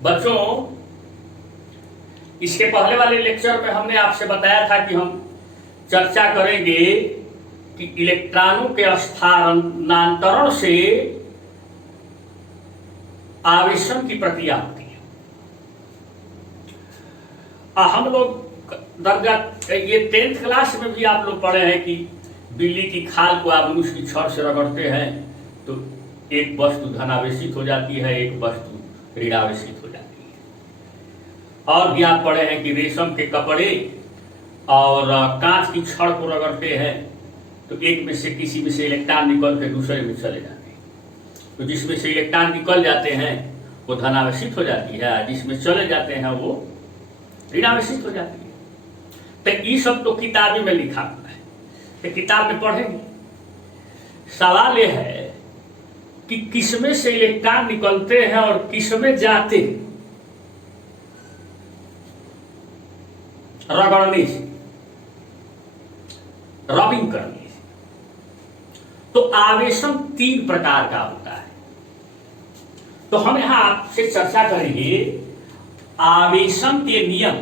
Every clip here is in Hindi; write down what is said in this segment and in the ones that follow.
बच्चों, इसके पहले वाले लेक्चर में हमने आपसे बताया था कि हम चर्चा करेंगे कि इलेक्ट्रॉनों के स्थानांतरण से आवेशन की प्रक्रिया होती है। हम लोग दर्जा ये 10th क्लास में भी आप लोग पढ़े हैं कि बिल्ली की खाल को आप मनुष्य की छड़ से रगड़ते हैं तो एक वस्तु धनावेशित हो जाती है, एक वस्तु ऋणावेशित हो जाती है। और भी आप पढ़े हैं कि रेशम के कपड़े और कांच की छड़ को रगड़ते हैं तो एक में से किसी में से इलेक्ट्रॉन निकल के दूसरे में चले जाते हैं। तो जिसमें से इलेक्ट्रॉन निकल जाते हैं वो धनावेशित हो जाती है, जिसमें चले जाते हैं वो ऋणावेशित हो जाती है। तो ये सब तो किताबी में लिखा हुआ है, तो किताब में पढ़ेंगे। सवाल यह है कि किसमें से इलेक्ट्रॉन निकलते हैं और किसमें जाते हैं रगड़ने से, रबिंग करने से। तो आवेशन 3 प्रकार का होता है। तो हम यहां आपसे चर्चा करेंगे आवेशन के नियम।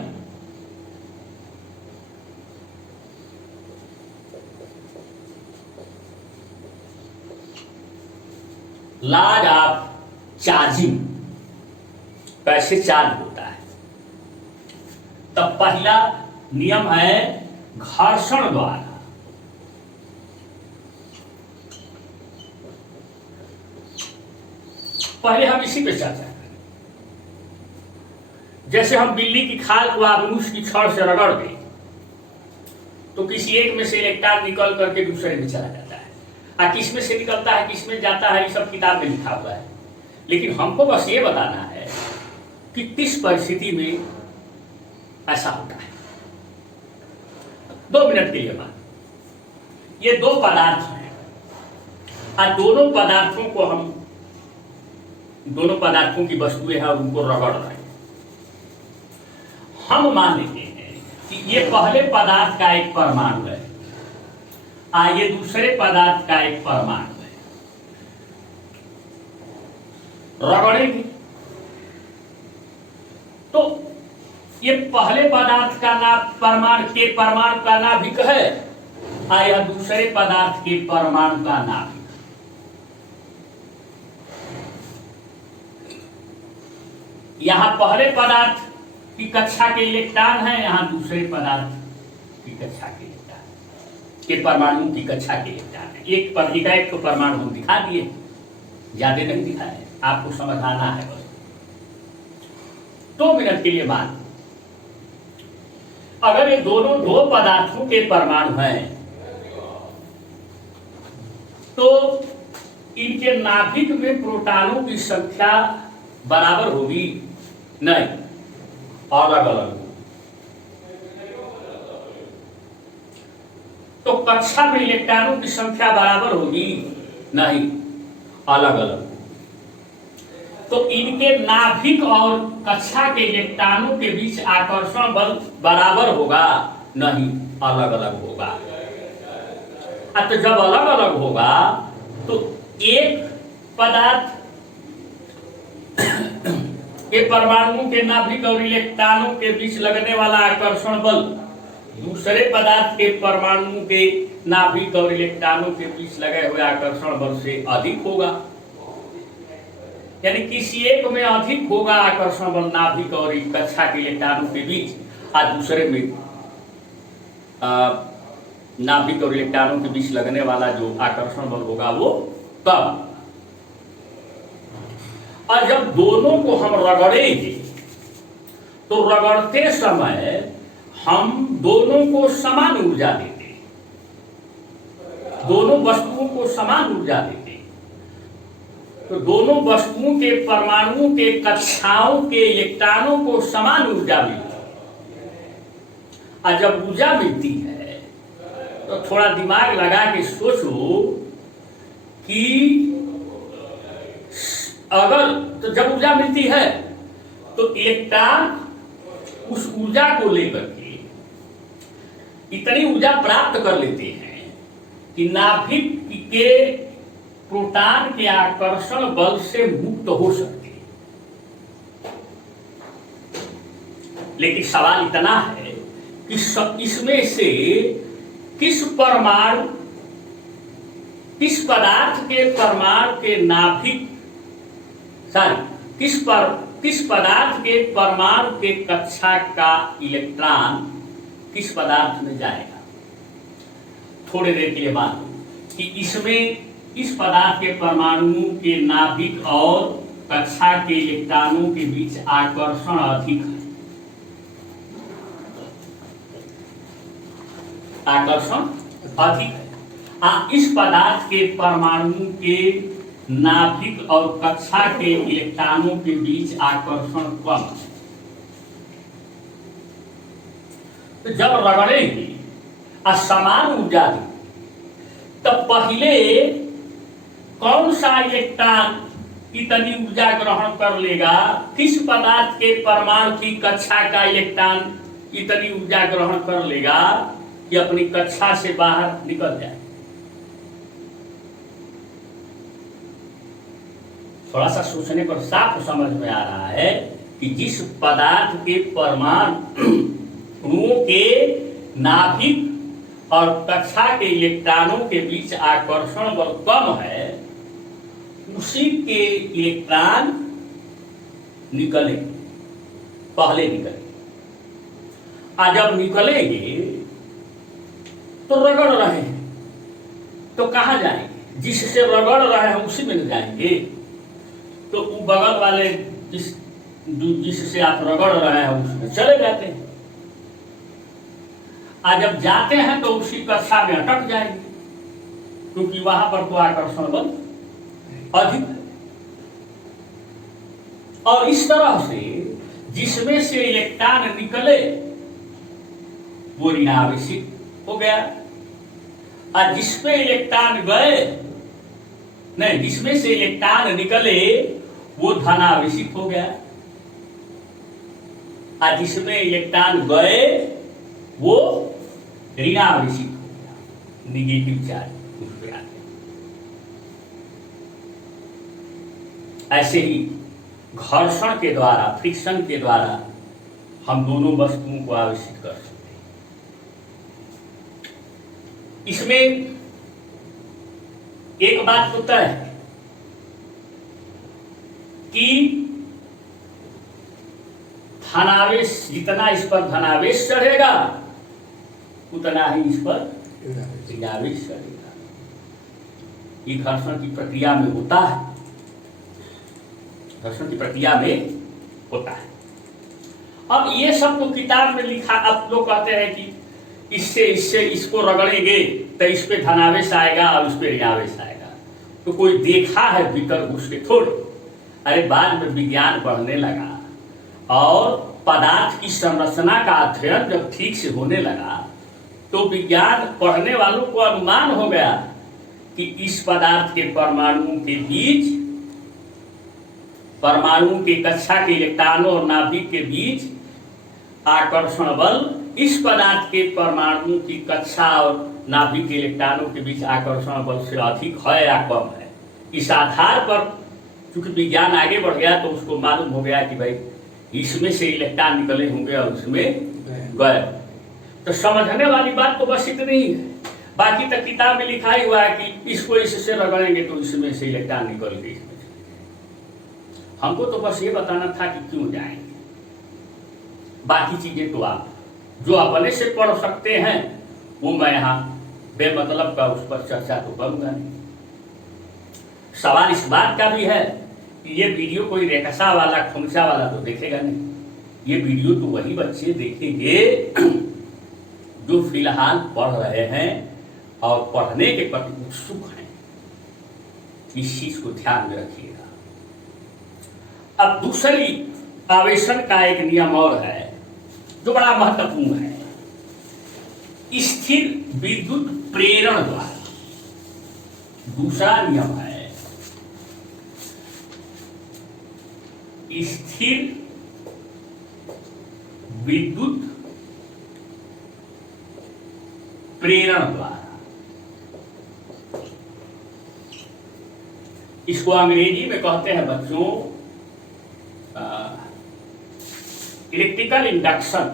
लॉज ऑफ चार्जिंग, कैसे चार्ज होता है। तब पहला नियम है घर्षण द्वारा। पहले हम इसी पे चर्चा करें। जैसे हम बिल्ली की खाल को आबनूस की छड़ से रगड़ दें तो किसी एक में से इलेक्ट्रॉन निकल करके दूसरे में चला जाता है, और किस में से निकलता है किस में जाता है ये सब किताब में लिखा हुआ है। लेकिन हमको बस ये बताना है कि किस परिस्थिति में ऐसा होता है। 2 मिनट के लिए मान, ये 2 पदार्थ हैं और दोनों पदार्थों की वस्तुएं हैं, उनको रगड़ रहे हैं। हम मान लेते हैं कि ये पहले पदार्थ का एक परमाणु है और ये दूसरे पदार्थ का एक परमाणु है। रगड़ेंगे तो ये पहले पदार्थ का नाम परमाणु का नाभिक है और यह दूसरे पदार्थ के परमाणु का नाभिक। यहां पहले पदार्थ की कक्षा के इलेक्ट्रॉन है, यहां दूसरे पदार्थ की कक्षा के इलेक्ट्रॉन के परमाणु की कक्षा के इलेक्ट्रॉन है। एक पर एक तो परमाणु हम दिखा दिए, ज्यादा नहीं दिखाए, आपको समझाना है बस। 2 मिनट के लिए मान, अगर ये दोनों 2 पदार्थों के परमाणु हैं तो इनके नाभिक में प्रोटॉनों की संख्या बराबर होगी? नहीं, अलग अलग। तो कक्षा में इलेक्ट्रॉनों की संख्या बराबर होगी? नहीं, अलग अलग। तो इनके नाभिक और कक्षा के इलेक्ट्रॉनों के बीच आकर्षण बल बराबर होगा? नहीं, अलग अलग होगा। तो जब अलग अलग होगा तो एक पदार्थ के परमाणुओं के नाभिक और इलेक्ट्रॉनों के बीच लगने वाला आकर्षण बल दूसरे पदार्थ के परमाणुओं के नाभिक और इलेक्ट्रॉनों के बीच लगे हुए आकर्षण बल से अधिक होगा। यानी किसी एक में अधिक होगा आकर्षण बल नाभिक और कक्षा के इलेक्ट्रॉनों के बीच, और दूसरे में नाभिक और इलेक्ट्रॉनों के बीच लगने वाला जो आकर्षण बल होगा वो कम। और जब दोनों को हम रगड़ेंगे तो रगड़ते समय हम दोनों को समान ऊर्जा देते हैं, दोनों वस्तुओं को समान ऊर्जा देते हैं। तो दोनों वस्तुओं के परमाणुओं के कक्षाओं के इलेक्ट्रॉनों को समान ऊर्जा मिलती है। और जब ऊर्जा मिलती है तो थोड़ा दिमाग लगा के सोचो कि अगर तो जब ऊर्जा मिलती है तो इलेक्ट्रॉन उस ऊर्जा को लेकर के इतनी ऊर्जा प्राप्त कर लेते हैं कि नाभिक के प्रोटॉन के आकर्षण बल से मुक्त हो सकते हैं। लेकिन सवाल इतना है कि इसमें से किस परमाणु, किस पदार्थ के परमाणु के नाभिक, किस पदार्थ के परमाणु के कक्षा का इलेक्ट्रॉन किस पदार्थ में जाएगा। थोड़ी देर के लिए मान लो कि इसमें इस पदार्थ के परमाणुओं के नाभिक और कक्षा के इलेक्ट्रॉनों के बीच आकर्षण अधिक है। आकर्षण अधिक है। इस पदार्थ के परमाणुओं के नाभिक और कक्षा के इलेक्ट्रॉनों के बीच आकर्षण कम है। तो जब रगड़ेंगे असमान ऊर्जा दी, तब पहले कौन सा इलेक्ट्रॉन कितनी ऊर्जा ग्रहण कर लेगा, किस पदार्थ के परमाणु की कक्षा का इलेक्ट्रॉन कितनी ऊर्जा ग्रहण कर लेगा कि अपनी कक्षा से बाहर निकल जाए। थोड़ा सा सोचने पर साफ समझ में आ रहा है कि जिस पदार्थ के परमाणुओं के नाभिक और कक्षा के इलेक्ट्रॉनों के बीच आकर्षण बल कम है, उसी के इलेक्ट्रॉन निकले, पहले निकले। जब निकलेंगे तो रगड़ रहे हैं, तो कहाँ जाएंगे? जिससे रगड़ रहे हैं उसी में जाएंगे। तो वो बगल वाले जिससे आप रगड़ रहे हैं उसमें चले जाते हैं। जब जाते हैं तो उसी कक्षा में अटक जाएंगे, क्योंकि वहां पर तो आकर्षण बल अधिक है। और इस तरह से जिसमें से इलेक्ट्रॉन निकले वो ऋणावेशित हो गया, और जिसमें इलेक्ट्रॉन गए, नहीं, जिसमें से इलेक्ट्रॉन निकले वो धनावेशित हो गया, और जिसमें इलेक्ट्रॉन गए वो ऋणावेशित हो गया, निगेटिव चार्ज उस पे आते। ऐसे ही घर्षण के द्वारा, फ्रिक्शन के द्वारा हम दोनों वस्तुओं को आवेशित कर सकते हैं। इसमें एक बात तो तय है कि धनावेश, जितना इस पर धनावेश चढ़ेगा उतना ही इस पर ऋणावेश चढ़ेगा। ये घर्षण की प्रक्रिया में होता है, घर्षण की प्रक्रिया में होता है। अब ये सब तो किताब में लिखा, अब लोग कहते हैं कि इससे इसको रगड़ेंगे तो इस पे धनावेश आएगा और इस पे ऋणावेश आएगा। तो कोई देखा है भीतर घुस के? थोड़े। अरे बाद में विज्ञान बढ़ने लगा और पदार्थ की संरचना का अध्ययन जब ठीक से होने लगा तो विज्ञान पढ़ने वालों को अनुमान हो गया कि इस पदार्थ के परमाणुओं के बीच, परमाणुओं के कक्षा के इलेक्ट्रॉनों और नाभिक के बीच आकर्षण बल इस पदार्थ के परमाणुओं की कक्षा और नाभिक के इलेक्ट्रॉनों के बीच आकर्षण बल से अधिक है या कम है। इस आधार पर चूंकि विज्ञान आगे बढ़ गया तो उसको मालूम हो गया कि भाई इसमें से इलेक्ट्रॉन निकले होंगे और उसमें गए। तो समझने वाली बात तो बस इतनी ही है। बाकी तक किताब में लिखा ही हुआ है कि इसको इससे रगड़ेंगे तो इसमें से इलेक्ट्रॉन निकल गए। हमको तो बस ये बताना था कि क्यों जाएंगे। बाकी चीजें तो आप जो अपने से पढ़ सकते हैं वो मैं यहाँ बेमतलब का उस पर चर्चा तो करूंगा नहीं। सवाल इस बात का भी है कि ये वीडियो कोई रेखसा वाला, खुमसा वाला तो देखेगा नहीं। ये वीडियो तो वही बच्चे देखेंगे जो फिलहाल पढ़ रहे हैं और पढ़ने के प्रति उत्सुक हैं। इस चीज को ध्यान में रखिएगा। अब दूसरी आवेशन का एक नियम और है जो बड़ा महत्वपूर्ण है, स्थिर विद्युत प्रेरण द्वारा। दूसरा नियम है स्थिर विद्युत प्रेरण द्वारा। इसको अंग्रेजी में कहते हैं बच्चों इलेक्ट्रिकल इंडक्शन,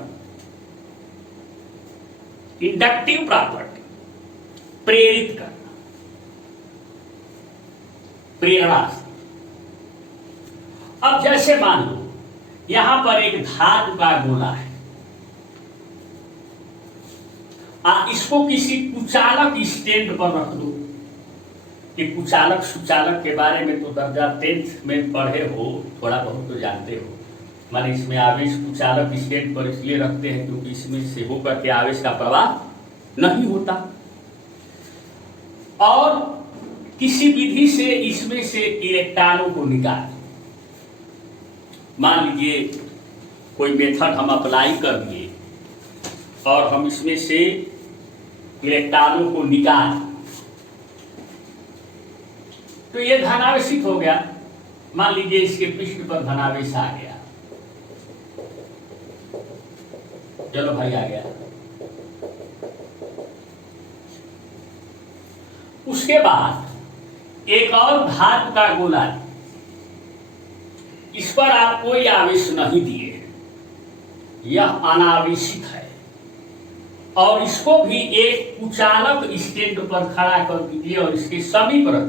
इंडक्टिव प्रॉपर्टी, प्रेरित करना, प्रेरणा से। अब जैसे मान लो यहां पर एक धातु का गोला है, इसको किसी कुचालक स्टैंड पर रख दो। कि कुचालक सुचालक के बारे में तो दर्जा 10th में पढ़े हो, थोड़ा बहुत तो जानते हो। माने इसमें आवेश कुचालक स्टैंड पर इसलिए रखते हैं क्योंकि इसमें से होकर के आवेश का प्रवाह नहीं होता, और किसी विधि से इसमें से इलेक्ट्रॉनों को निकाल। मान लीजिए कोई मेथड हम अप्लाई कर दिए और हम इसमें से इलेक्ट्रॉनों को निकाल, तो ये धनावेशित हो गया। मान लीजिए इसके पृष्ठ पर धनावेश आ गया, चलो भाई आ गया। उसके बाद एक और धातु का गोला, इस पर आप कोई आवेश नहीं दिए, यह अनावेशित है, और इसको भी एक कुचालक स्टैंड पर खड़ा कर दीजिए और इसके समीप रख।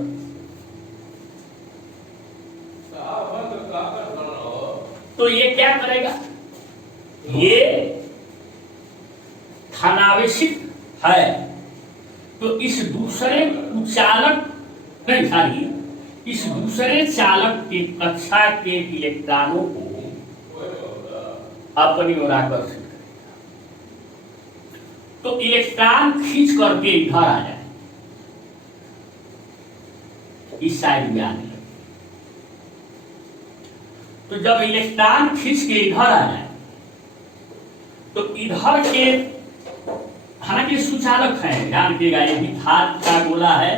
तो ये क्या करेगा? ये धनावेशित है, तो इस दूसरे कुचालक नहीं खाली, इस दूसरे चालक के कक्षा के इलेक्ट्रॉनों को अपनी ओर आकर्षित करेगा। तो इलेक्ट्रॉन खींच करके इधर आ जाए, इस साइड में आने लगे। तो जब इलेक्ट्रॉन खींच के इधर आ जाए तो इधर के, हालांकि सुचालक है, ध्यान रखिएगा, ये भी धातु का गोला है,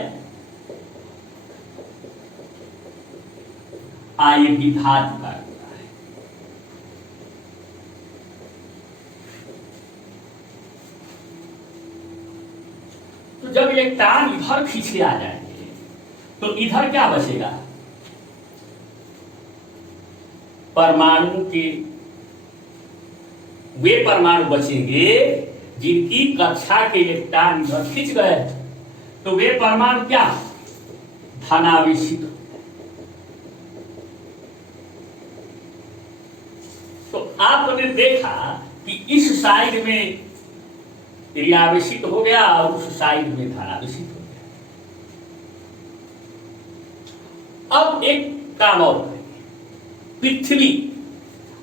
ये भी धातु का गोला है। तो जब इलेक्ट्रॉन इधर खींच के आ जाएंगे तो इधर क्या बचेगा? परमाणु के वे परमाणु बचेंगे जिनकी कक्षा के इलेक्ट्रॉन इधर खींच गए, तो वे परमाणु क्या? धनावेशित। तो आपने देखा कि इस साइड में ऋणावेशित हो गया और उस साइड में धनावेशित हो गया। अब एक काम और करेंगे, पृथ्वी,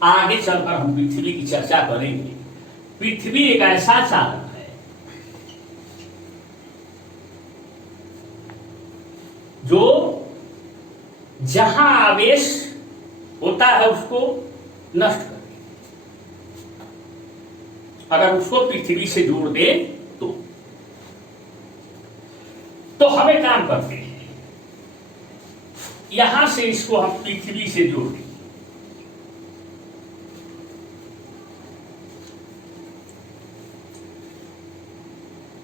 आगे चलकर हम पृथ्वी की चर्चा करेंगे। पृथ्वी एक ऐसा चालक है जो जहां आवेश होता है उसको नष्ट कर दे। अगर उसको पृथ्वी से जोड़ दे तो हमें काम करते हैं, यहां से इसको हम पृथ्वी से जोड़ दें।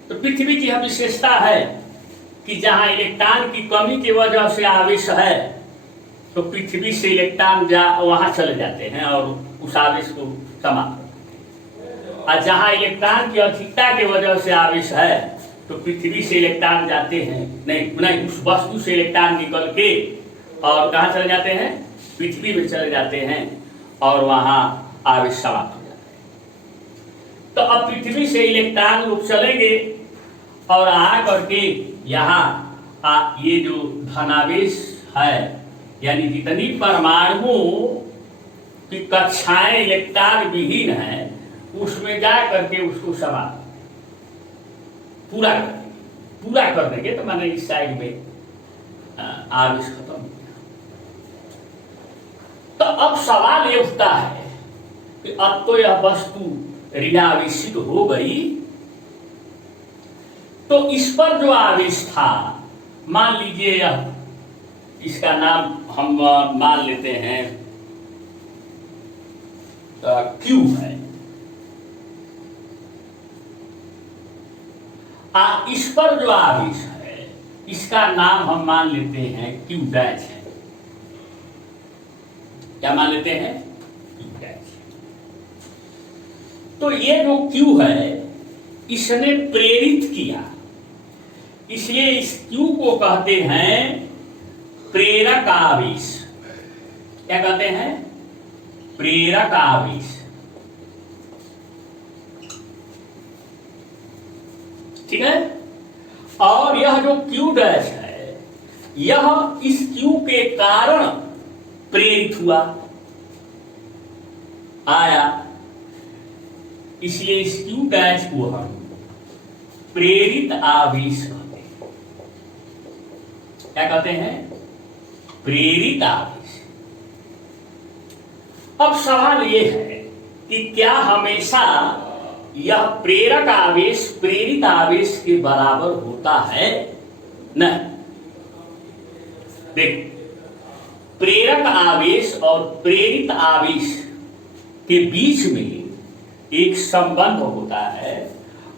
तो पृथ्वी की यह विशेषता है कि जहां इलेक्ट्रॉन की कमी की वजह से आवेश है तो पृथ्वी से इलेक्ट्रॉन वहां चले जाते हैं और उस आवेश को समाप्त करते हैं। और जहां इलेक्ट्रॉन की अधिकता की वजह से आवेश है तो पृथ्वी से इलेक्ट्रॉन जाते हैं, नहीं उस वस्तु से इलेक्ट्रॉन निकल के और कहां चले जाते हैं? पृथ्वी में चले जाते हैं और वहां आवेश समाप्त हो जाते हैं। तो अब पृथ्वी से इलेक्ट्रॉन लोग चलेंगे और आ करके यहाँ ये जो धनावेश है, यानी जितनी परमाणुओं की कक्षाएं इलेक्ट्रॉन विहीन है उसमें जा करके उसको समाप्त पूरा कर देंगे। तो माने इस साइड में आवेश खत्म हो गया। तो अब सवाल ये उठता है कि अब तो यह वस्तु ऋणावेशित हो गई, तो इस पर जो आवेश था, मान लीजिए यह, इसका नाम हम मान लेते हैं क्यू है, इस पर जो आवेश है इसका नाम हम मान लेते हैं क्यू डैश है। क्या मान लेते हैं? Q dash. तो ये जो क्यू है इसने प्रेरित किया, इसलिए इस क्यू को कहते हैं प्रेरक आवेश। क्या कहते हैं? प्रेरक आवेश। ठीक है। और यह जो क्यू डैश है यह इस क्यू के कारण प्रेरित हुआ, आया, इसलिए इस क्यू डैश को हम प्रेरित आवेश कहते हैं। क्या कहते हैं? प्रेरित आवेश। अब सवाल यह है कि क्या हमेशा यह प्रेरक आवेश प्रेरित आवेश के बराबर होता है? नहीं। देख, प्रेरक आवेश और प्रेरित आवेश के बीच में एक संबंध होता है,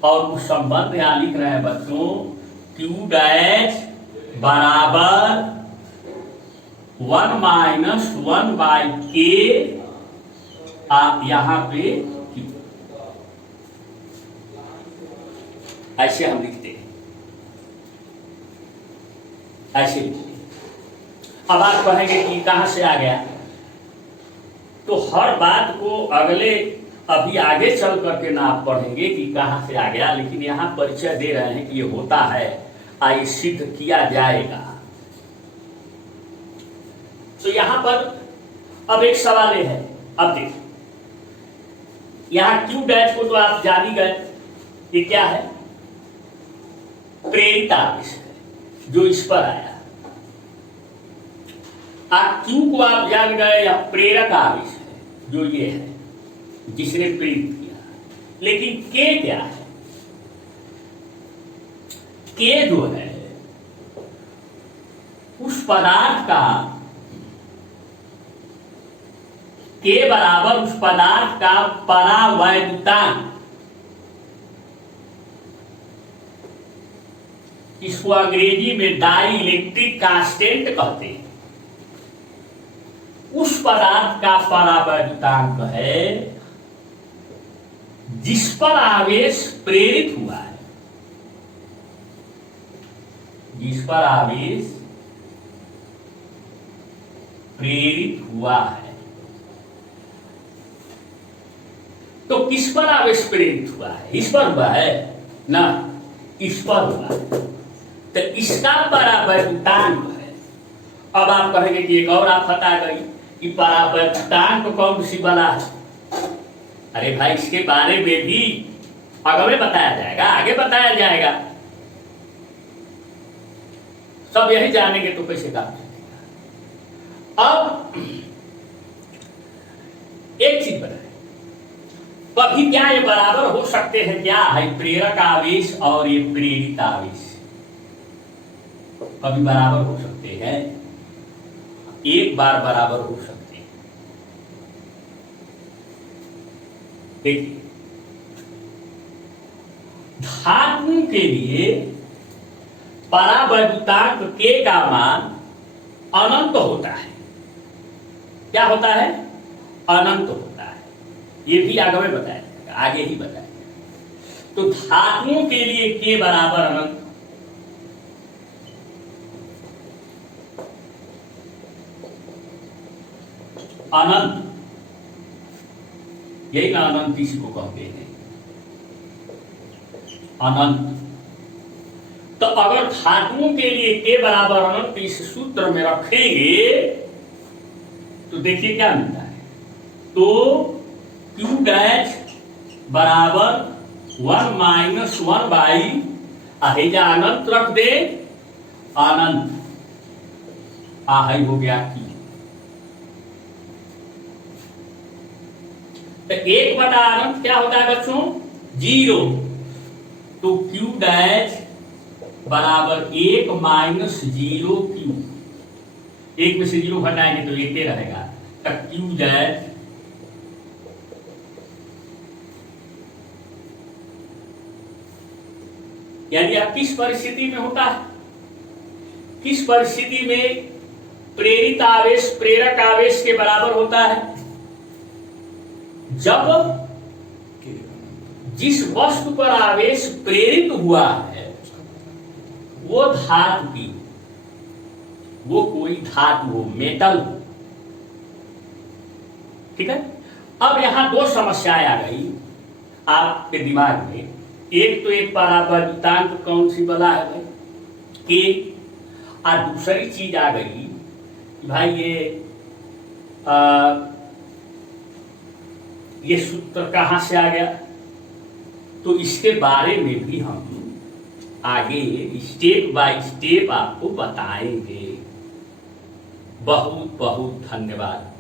और उस संबंध यहां लिख रहे हैं बच्चों, क्यू डैश बराबर 1 - 1/k, यहां पे Q। ऐसे हम लिखते हैं, ऐसे लिखते हैं। अब आप कहेंगे कि कहां से आ गया? तो हर बात को अगले अभी आगे चल करके ना आप पढ़ेंगे कि कहां से आ गया, लेकिन यहां परिचय दे रहे हैं कि ये होता है, आइए सिद्ध किया जाएगा। तो यहां पर अब एक सवाल है, अब देखिए यहां क्यू डैश को तो आप जान ही गए, ये क्या है? प्रेरित आवेश है जो इस पर आया। क्यू को आप जान गए, या प्रेरक आवेश है जो ये है जिसने प्रेरित किया। लेकिन के क्या है? के जो है उस पदार्थ का, के बराबर उस पदार्थ का परावैद्युतांक, इसको अंग्रेजी में डाई इलेक्ट्रिक कांस्टेंट कहते हैं। उस पदार्थ का परावैद्युतांक है जिस पर आवेश प्रेरित हुआ है, जिस पर आवेश प्रेरित हुआ है। तो किस पर आवेश प्रेरित हुआ है? इस पर हुआ है ना, इस पर हुआ है, तो इसका परावैद्युतांक है। अब आप कहेंगे कि एक और आफत आ गई कि परावैद्युतांक कौन सी वाला है? अरे भाई, इसके बारे में भी आगे बताया जाएगा, आगे बताया जाएगा। सब यही जानेंगे तो कैसे काम चलेगा। अब एक चीज बताए, कभी क्या ये बराबर हो सकते हैं? क्या है प्रेरक आवेश और ये प्रेरित आवेश कभी बराबर हो सकते हैं? एक बार बराबर हो सकते हैं। देखिए, धातु के लिए परावैद्युतांक के का मान अनंत होता है। क्या होता है? अनंत होता है। ये भी आगे में बताया जाएगा, आगे ही बताया जाएगा। तो धातुओं के लिए के बराबर अनंत, अनंत, यही ना अनंत इसी को कहते हैं, अनंत। तो अगर धातुओं के लिए के बराबर अनंत इस सूत्र में रखेंगे तो देखिए क्या मिलता है। तो क्यू डैश बराबर 1 - 1/, अनंत रख दे, अनंत आहै हो गया क्यू। तो 1/अनंत क्या होता है बच्चों? 0। तो क्यू डैश बराबर 1 - 0 क्यू। 1 में से 0 घटाएंगे तो 1 रहेगा। तो क्यू डैश यानी आप किस परिस्थिति में होता है? किस परिस्थिति में प्रेरित आवेश प्रेरक आवेश के बराबर होता है? जब जिस वस्तु पर आवेश प्रेरित हुआ है वो धातु की, वो कोई धातु हो, मेटल हो। ठीक है। अब यहां दो समस्याएं आ गई आपके दिमाग में। एक तो एक परावर्तांक कौन सी बला है भाई, के। और दूसरी चीज आ गई भाई ये सूत्र कहां से आ गया। तो इसके बारे में भी हम आगे स्टेप बाय स्टेप आपको बताएंगे। बहुत बहुत धन्यवाद।